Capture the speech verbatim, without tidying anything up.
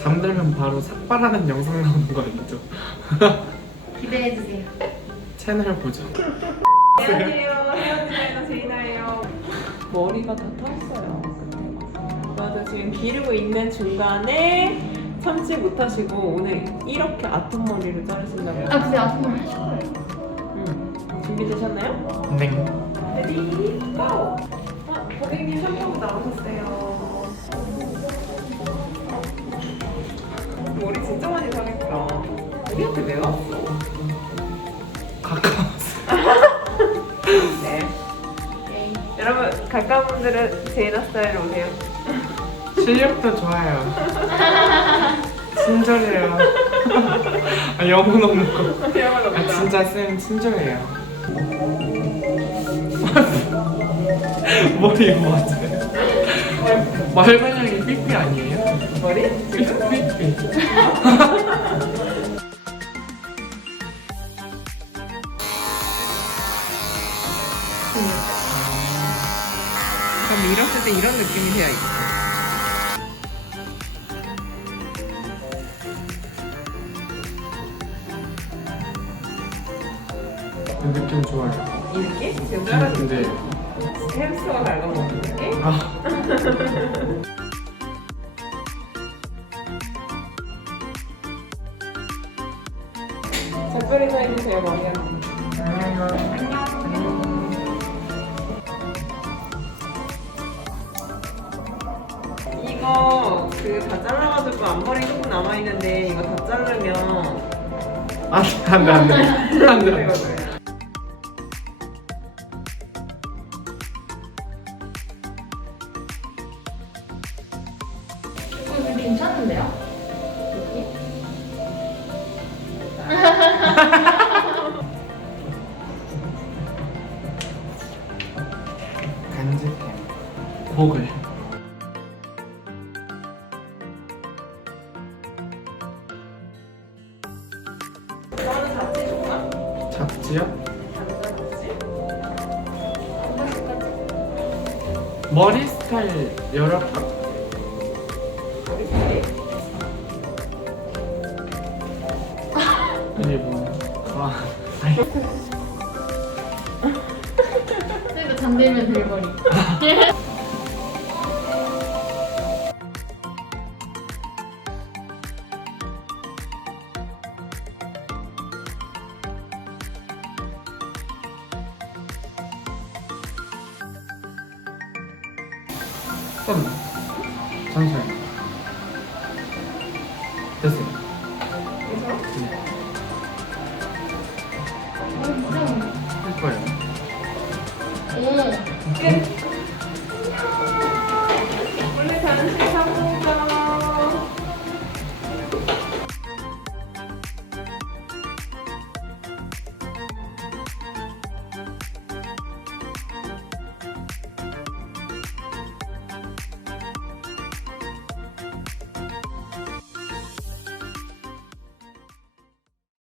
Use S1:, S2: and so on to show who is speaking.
S1: 잠들면 바로 삭발하는 영상 나오는 거 아니죠?
S2: 기대해주세요.
S1: 채널 보죠.
S3: 안녕하세요. 헤어 디자이너 제이나예요. 머리가 다 탔어요. 맞아, 지금 기르고 있는 중간에 참지 못하시고 오늘 이렇게 아픈 머리를 자르신다고요?
S2: 아 근데 아프면 하실 거예요.
S3: 응. 준비되셨나요?
S1: 네.
S3: 레디 고! 아, 고객님 샴푸 나오셨어요. 머리 진짜 많이 상했다. 우리한테 왜 왔어?
S1: 가까웠어.
S3: 네. 여러분 가까운 분들은 제이나 스타일로 오세요.
S1: 실력도 좋아요. 친절해요. 아, 영혼 없는 거.
S3: 대화가
S1: 아, 진짜 쌤 친절해요. 머리 맞아요. 말괄량이 삐삐 아니에요?
S3: 머리?
S1: 삐삐.
S3: 그럼 밀었을 때 이런 느낌이 돼야 있어.
S1: 느낌 좋아요.
S3: 이 느낌? 지금 자르는
S1: 근데
S3: 햄스터가 갉아먹는 느낌?
S1: 아
S3: 작별이 서 해주세요, 머리한테. 이거 그 다 잘라가지고 앞머리 조금 남아있는데 이거 다 자르면
S1: 안돼 안돼 안돼 안돼.
S3: 되거든요.
S2: 이거 괜찮은데요?
S1: 간직해. 복을.
S3: 너는 잡지 좋아?
S1: 잡지요?
S3: 잡지?
S1: 머리 스타일 여러 가
S3: 머리 스타일?
S1: 아니 뭐 아, 아니
S2: 그러니까 잠들면 될 머리.
S1: 썸 잠시만 됐어요. 네.
S2: 어, 진짜.
S1: 할 거예요.
S2: 오.
S3: 끝!